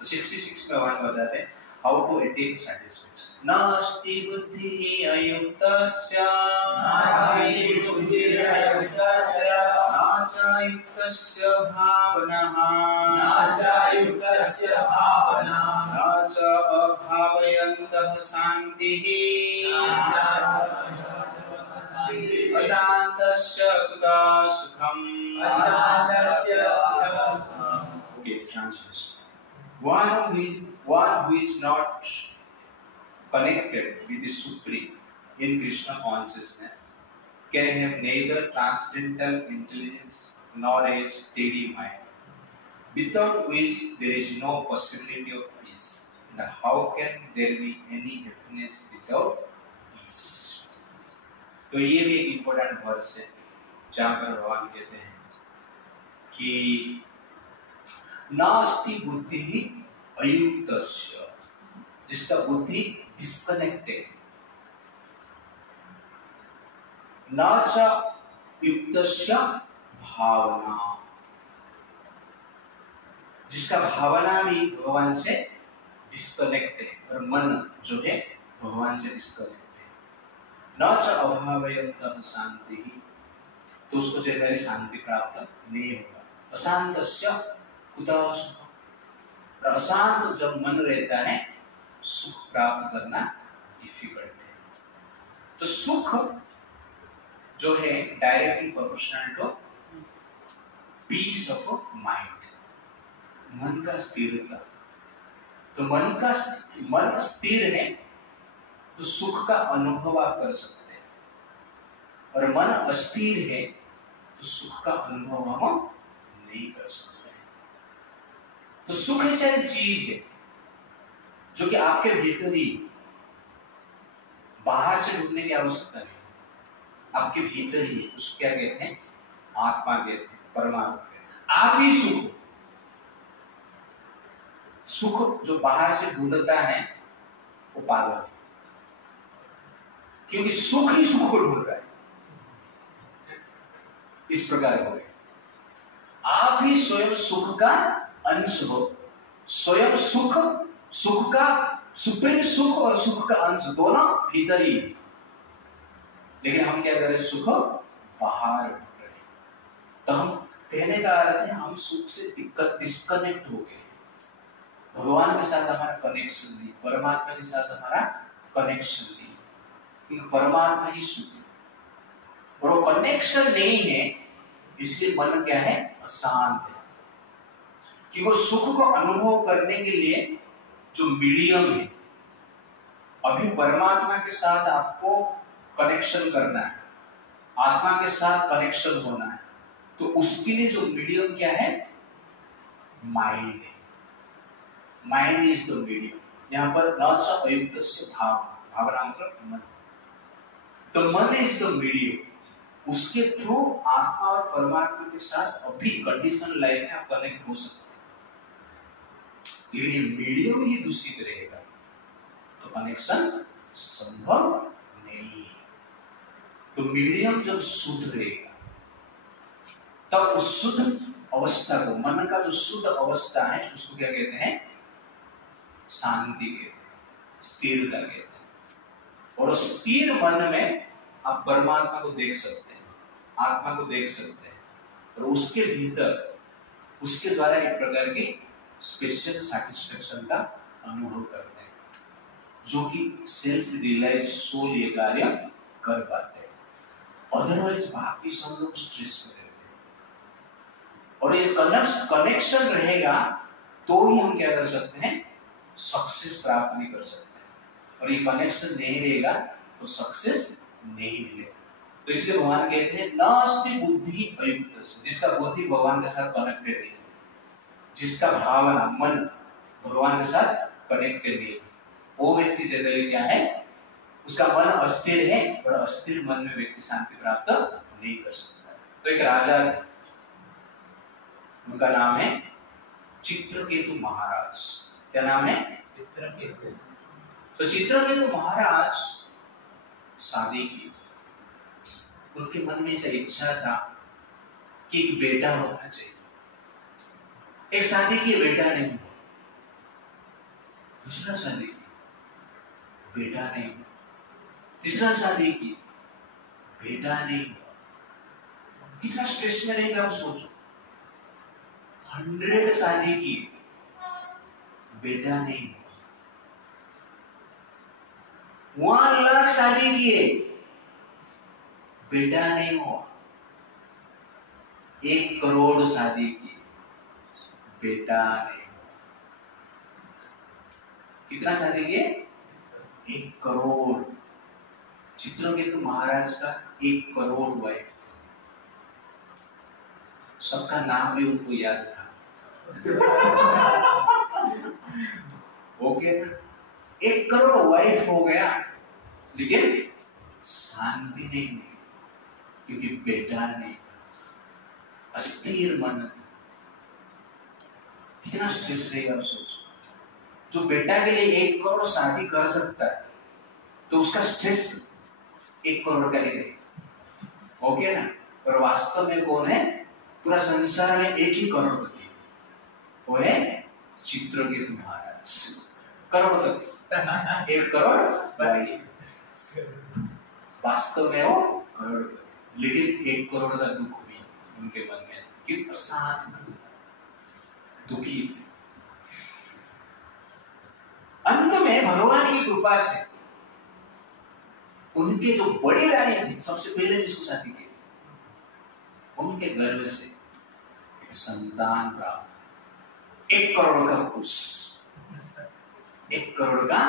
तो 66 में भगवान बताते हैं हाउ टू अटेन सैटिस्फैक्शन। नास्ति बुद्धि अयुक्तस्य नाचायुक्तस्य भावनः नाच अभावयन्तः शान्तिः अशान्तस्य कुतः सुखम्। Okay, translation. One who is not connected with the Supreme in Krishna consciousness can have neither transcendental intelligence nor a steady mind, without which there is no possibility of peace. And how can there be any happiness without peace? तो ये भी एक important verse है जहाँ पर भगवान कहते हैं कि नास्ति बुद्धि अयुक्तस्य, जिसका बुद्धि डिस्कनेक्टेड, नाच युक्तस्य भावना, जिसका भावना भी भगवान से डिस्कनेक्ट है और मन जो है भगवान से डिस्कनेक्ट है। नाच अभावयन्तः शांति, तो उसको जगह शांति प्राप्त नहीं होगा। अशांतस्य कुतः सुखम्, अशांत जब मन रहता है सुख प्राप्त करना डिफिकल्ट है। तो सुख जो है directly proportional to peace of mind, मन का स्थिरता। तो मन स्थिर है तो सुख का अनुभव आप कर सकते हैं, और मन अस्थिर है तो सुख का अनुभव हम नहीं कर सकते। तो सुख ऐसी चीज है जो कि आपके भीतर ही, बाहर से ढूंढने की आवश्यकता नहीं, आपके भीतर ही। उसको क्या कहते हैं? आत्मा कहते हैं, परमात्मा कहते हैं। आप ही सुख, सुख जो बाहर से ढूंढता है वो पागल है, क्योंकि सुख ही सुख को ढूंढ रहा है। इस प्रकार हो गया, आप ही स्वयं सुख का अंश हो। स्वयं सुख, सुख का सुप्रीम सुख और सुख का अंश दोनों भीतर ही, लेकिन हम क्या कर रहे हैं? सुख बाहर ढूंढ रहे हैं। तो हम कहने का अर्थ है हम सुख से डिस्कनेक्ट हो गए। भगवान के साथ हमारा कनेक्शन नहीं, परमात्मा के साथ हमारा कनेक्शन नहीं, क्योंकि परमात्मा ही सुख है और वो कनेक्शन नहीं है, इसलिए मन क्या है? अशांत है। कि वो सुख को अनुभव करने के लिए जो मीडियम है, अभी परमात्मा के साथ आपको कनेक्शन करना है, आत्मा के साथ कनेक्शन होना है, तो उसके लिए जो मीडियम क्या है? माइंड है। Mind is the medium. यहाँ पर नाच अयुक्तस्य भावना मतलब मन। तो मन इज द मीडियम, उसके थ्रू आत्मा और परमात्मा के साथ अभी कंडीशन लाइफ में आप कनेक्ट हो सकते हैं। लेकिन मीडियम ही दूषित रहेगा तो कनेक्शन संभव नहीं है। तो मीडियम जब शुद्ध रहेगा तब उस शुद्ध अवस्था को, मन का जो शुद्ध अवस्था है, उसको क्या कहते हैं? शांति कहते हैं, स्थिरता कहते हैं। और स्थिर मन में आप परमात्मा को देख सकते हैं, आत्मा को देख सकते हैं, और उसके भीतर उसके द्वारा एक प्रकार की स्पेशल सैटिस्फैक्शन का अनुभव करते हैं, जो कि सेल्फ रियलाइज सोल ये कार्य कर पाते हैं। अदरवाइज बाकी सब लोग स्ट्रेस में रहते हैं। और इस कनेक्शन रहेगा तो ही हम क्या कर सकते हैं? सक्सेस प्राप्त नहीं कर सकते। और ये कनेक्शन नहीं रहेगा तो सक्सेस नहीं मिलेगा। तो इसलिए भगवान कहते हैं नास्ति बुद्धि अयुक्तस्य, जिसका बुद्धि भगवान के साथ कनेक्टेड है, जिसका भावना मन भगवान के साथ कनेक्टेड है, वो व्यक्ति जनरली क्या है? उसका मन अस्थिर है, और अस्थिर मन में व्यक्ति शांति प्राप्त नहीं कर सकता। तो एक राजा थे, उनका नाम है चित्रकेतु महाराज। क्या नाम है? चित्रकेतु। तो चित्रकेतु महाराज शादी की, उनके मन में ऐसा इच्छा था कि एक बेटा होना चाहिए। एक शादी की बेटा नहीं हुआ, दूसरा शादी की, बेटा नहीं हुआ। तीसरा शादी की, बेटा नहीं हुआ। कितना स्ट्रेस में रहेगा आप सोचो। 100 शादी की, बेटा नहीं हुआ। 1 लाख शादी किए, बेटा नहीं हुआ। 1 करोड़ शादी की, बेटा नहीं हुआ। कितना शादी किए? 1 करोड़। चित्रकेतु महाराज का 1 करोड़ वाइफ। सबका नाम भी उनको याद था। ओके, 1 करोड़ वाइफ हो गया, लेकिन शांति नहीं मिली, क्योंकि बेटा नहीं। अस्थिर मन। कितना स्ट्रेस रहेगा आप सोचो। जो बेटा के लिए 1 करोड़ शादी कर सकता है, तो उसका स्ट्रेस 1 करोड़ का ही रहेगा। ओके ना? पर वास्तव में कौन है? पूरा संसार में 1 ही करोड़पति, वो है चित्रकेतु महाराज। करोड़पति 1 करोड़ भाई, वास्तव में वो करोड़पति, लेकिन 1 करोड़ का दुख भी उनके मन में कि अशांत दुखी। अंत में भगवान की कृपा से उनके जो बड़ी रानी थी, सबसे पहले जिसको शादी की, उनके गर्भ से एक संतान प्राप्त। 1 करोड़ का खुश, 1 करोड़ का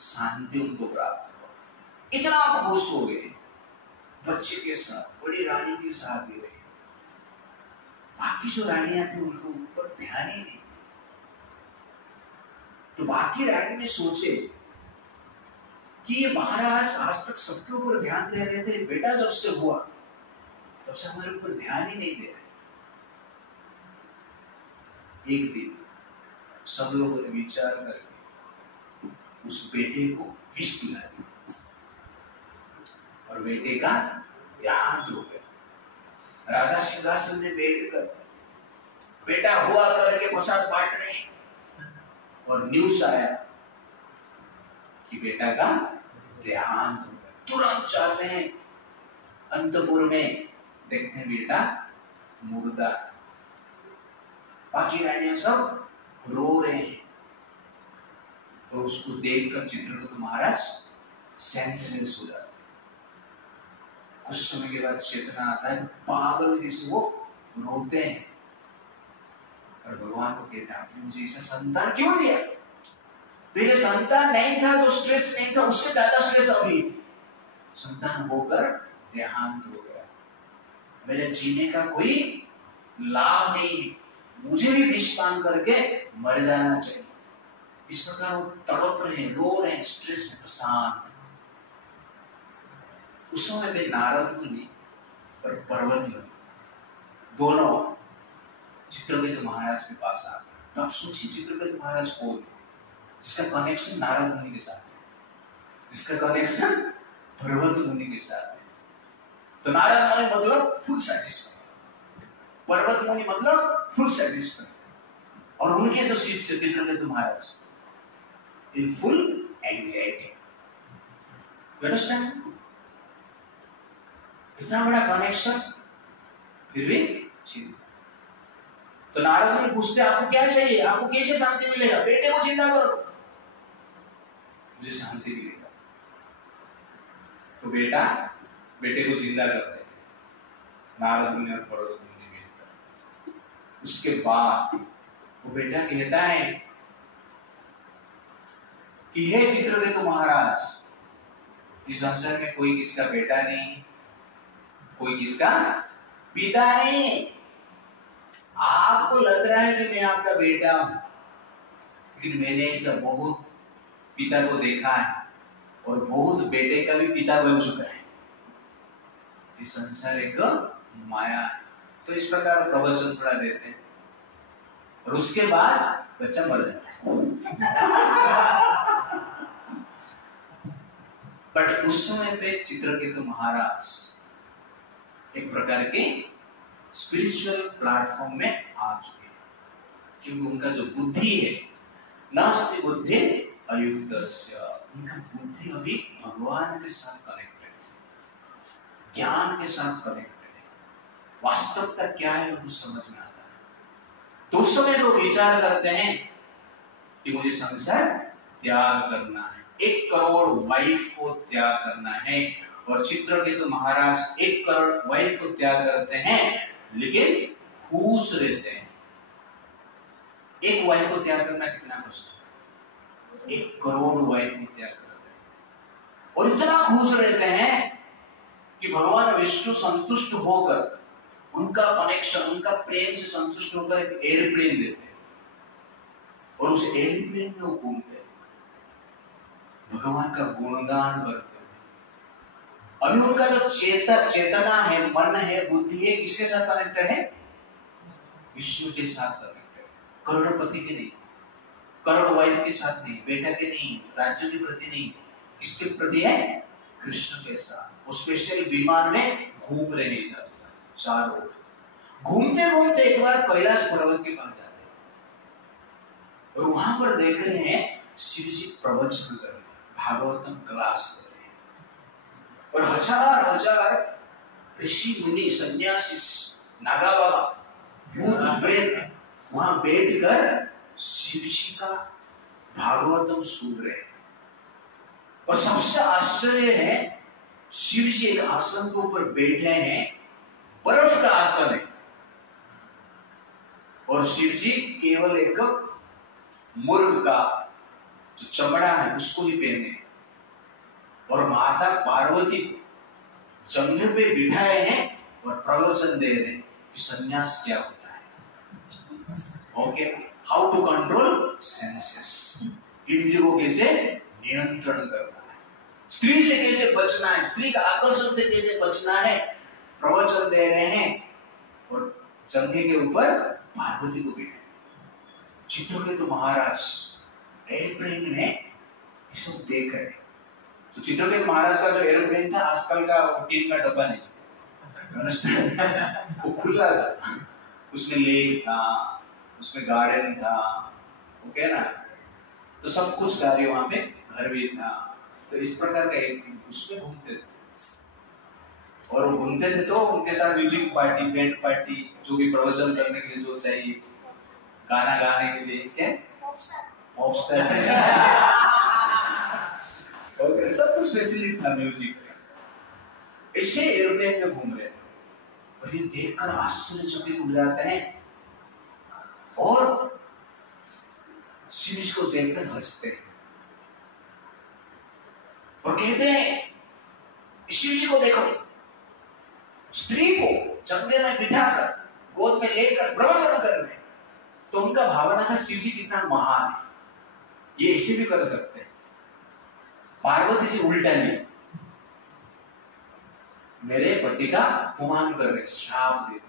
शांति उनको प्राप्त हुआ। इतना खुश हो गए, बच्चे के साथ, बड़ी रानी के साथ भी रहे। बाकी जो रानियां थी उनको ऊपर ध्यान ही नहीं। तो बाकी रानी ने सोचे कि ये महाराज आज तक सबके ऊपर ध्यान दे रहे थे, बेटा जब से हुआ तब से हमारे ऊपर ध्यान ही नहीं दे रहे। एक दिन सब लोगों ने विचार करके उस बेटे को विष पिला दिया और बेटे का देहांत हो गया। राजा सिंहासन में बैठकर बेटा हुआ करके प्रसाद बांट रहे, और न्यूज आया कि बेटा का देहांत हो गया। तुरंत जाते हैं अंतपुर में, देखते हैं बेटा मुर्दा। बाकी रानियां सब रो रहे हैं, और उसको देखकर चित्रकेतु महाराज सेंसलेस हो जाते। कुछ समय के बाद चेतना आता है, तो पागल जैसे वो रोते हैं, और भगवान को कहते हैं आपने मुझे ऐसा संतान क्यों दिया? पहले संतान नहीं था, जो स्ट्रेस नहीं था, उससे ज्यादा स्ट्रेस अभी। संतान होकर देहांत हो गया, मेरे जीने का कोई लाभ नहीं, मुझे भी विष पान करके मर जाना चाहिए। इस प्रकार वो तड़प रहे हैं, रो रहे हैं, स्ट्रेस में परेशान। उस समय में नारद मुनि और पर्वत मुनि दोनों चित्रकेतु महाराज के पास आ गए। तो आप सोचिए चित्रकेतु महाराज कौन है? जिसका कनेक्शन नारद मुनि के साथ है, जिसका कनेक्शन पर्वत मुनि के साथ है। तो नारद मुनि मतलब फुल सैटिस्फाइड, पर्वत मुनि मतलब फुल सैटिस्फाइड, और उनके जो शिष्य चित्रकेतु महाराज इन फुल एंजाइटी। अंडरस्टैंड? इतना बड़ा कनेक्शन, फिर भी चिंता। तो नारद मुनि पूछते आपको क्या चाहिए, आपको कैसे शांति मिलेगा? बेटे को चिंता करो, मुझे शांति मिलेगा। तो बेटे को जिंदा करते हैं नारद मुनि और पर्वत मुनि मिलकर। उसके बाद वो बेटा कहता है कि हे चित्रकेतु महाराज, इस संसार में कोई किसका बेटा नहीं, कोई किसका पिता नहीं। आपको लग रहा है कि मैं आपका बेटा हूं, लेकिन मैंने ऐसा बहुत पिता को देखा है, और बहुत बेटे का भी पिता बन चुका है। इस संसार एक माया है। तो इस प्रकार प्रवचन थोड़ा देते हैं, और उसके बाद बच्चा मर जाता है। बट उस समय पे चित्रकेतु महाराज एक प्रकार के स्पिरिचुअल प्लेटफॉर्म में आ चुके हैं, क्योंकि उनका जो बुद्धि है नास्ति बुद्धि अयुक्तस्य। उनका बुद्धि अभी भगवान के साथ कनेक्टेड है, ज्ञान के साथ कनेक्टेड है, वास्तवता क्या है उनको समझ में आता है। तो उस समय लोग विचार करते हैं कि मुझे संसार त्याग करना है, 1 करोड़ वाइफ को त्याग करना है। और चित्रकेतु महाराज 1 करोड़ वाइफ को त्याग करते हैं, लेकिन खुश रहते हैं। 1 वाइफ को त्याग करना कितना कष्ट है, 1 करोड़ वाइफ को त्याग करते हैं और इतना खुश रहते हैं कि भगवान विष्णु संतुष्ट होकर, उनका कनेक्शन, उनका प्रेम से संतुष्ट होकर एक एयरप्लेन देते हैं और उस एयरप्लेन में वो घूमते हैं, भगवान का गुणगान करते हैं। अभी उनका जो चेतना है, मन है, बुद्धि है, किसके साथ कनेक्टेड है? विष्णु के साथ कनेक्टेड। करोड़पति के नहीं, करोड़ वाइफ के साथ नहीं, बेटा के नहीं, राज्य के प्रति नहीं, किसके प्रति है? कृष्ण के साथ। वो स्पेशल विमान में घूम रहे हैं इधर चारों ओर। घूमते घूमते एक बार कैलाश पर्वत के पास जाते हैं और वहां पर देख रहे हैं शिव जी प्रवचन कर रहे हैं, भागवतम क्लास कर रहे हैं और हजार हजार ऋषि मुनि सन्यासी नागा बाबा भूत प्रेत वहां बैठकर शिव जी का भागवतम सुन रहे हैं। और सबसे आश्चर्य है, शिव जी एक आसन के ऊपर बैठे हैं, बर्फ का आसन है और शिव जी केवल एक मुर्ग का जो चमड़ा है उसको ही पहने और माता पार्वती को जंगल पे बिठाए हैं और प्रवचन दे रहे हैं कि संन्यास क्या होता है, okay, how to control senses, इंद्रियों कैसे नियंत्रण करना है, स्त्री से कैसे बचना है, स्त्री का आकर्षण से कैसे बचना है, प्रवचन दे रहे हैं और जंगल के ऊपर पार्वती को बिठाए। चित्रकेतु महाराज एयरप्लेन में ये सब देख रहे हैं। तो चित्रकेतु महाराज का जो एयरप्लेन था, आजकल का टीन का डब्बा नहीं, वो खुला था, उसमें लेक था, उसमें गार्डन था, ओके ना, तो सब कुछ गाड़ी वहां पे, घर भी था। तो इस प्रकार का उसमें घूमते थे और वो घूमते थे तो उनके साथ म्यूजिक पार्टी, बैंड पार्टी, जो भी प्रवचन करने के लिए जो चाहिए, गाना गाने के लिए क्या पॉपस्टार और सब कुछ फैसिलिटी था म्यूजिक का। ऐसे एयरप्लेन में घूम रहे थे और ये देखकर आश्चर्यचकित हो जाते हैं और शिव जी को देखकर हंसते हैं और कहते हैं, शिव जी को देखो, स्त्री को जंगल में बिठाकर गोद में लेकर प्रवचन कर रहे हैं। तो उनका भावना था शिव जी कितना महान है, ये ऐसे भी कर सकते हैं। पार्वती जी उल्टा नहीं, मेरे पति का अपमान कर रहे, श्राप देते,